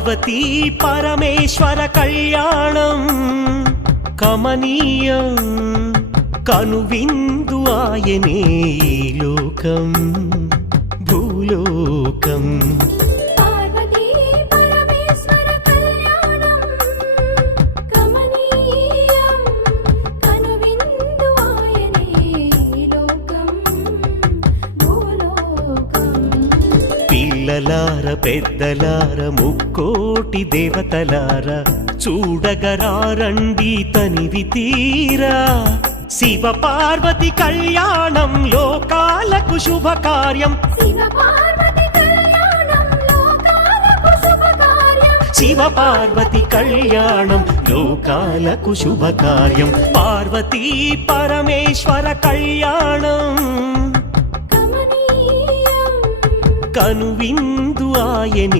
పార్వతీ పరమేశ్వర కళ్యాణం కమనీయం కనువిందు ఆయనే ఈ లోకం భూలోకం. పార్వతీ పరమేశ్వర కళ్యాణం కమనీయం కనువిందు ఆయనే ఈ లోకం భూలోకం. పిల్లలార పెద్దలార ముక్కోటి దేవతలార చూడగరారండి తనివి తీరా. శివ పార్వతి కళ్యాణం లోకాలకు శుభకార్యం. శివ పార్వతి కళ్యాణం లోకాలకు శుభకార్యం. శివ పార్వతి కళ్యాణం లోకాలకు శుభకార్యం. పార్వతీ పరమేశ్వర కళ్యాణం కమనీయం కనువిందు ఆయని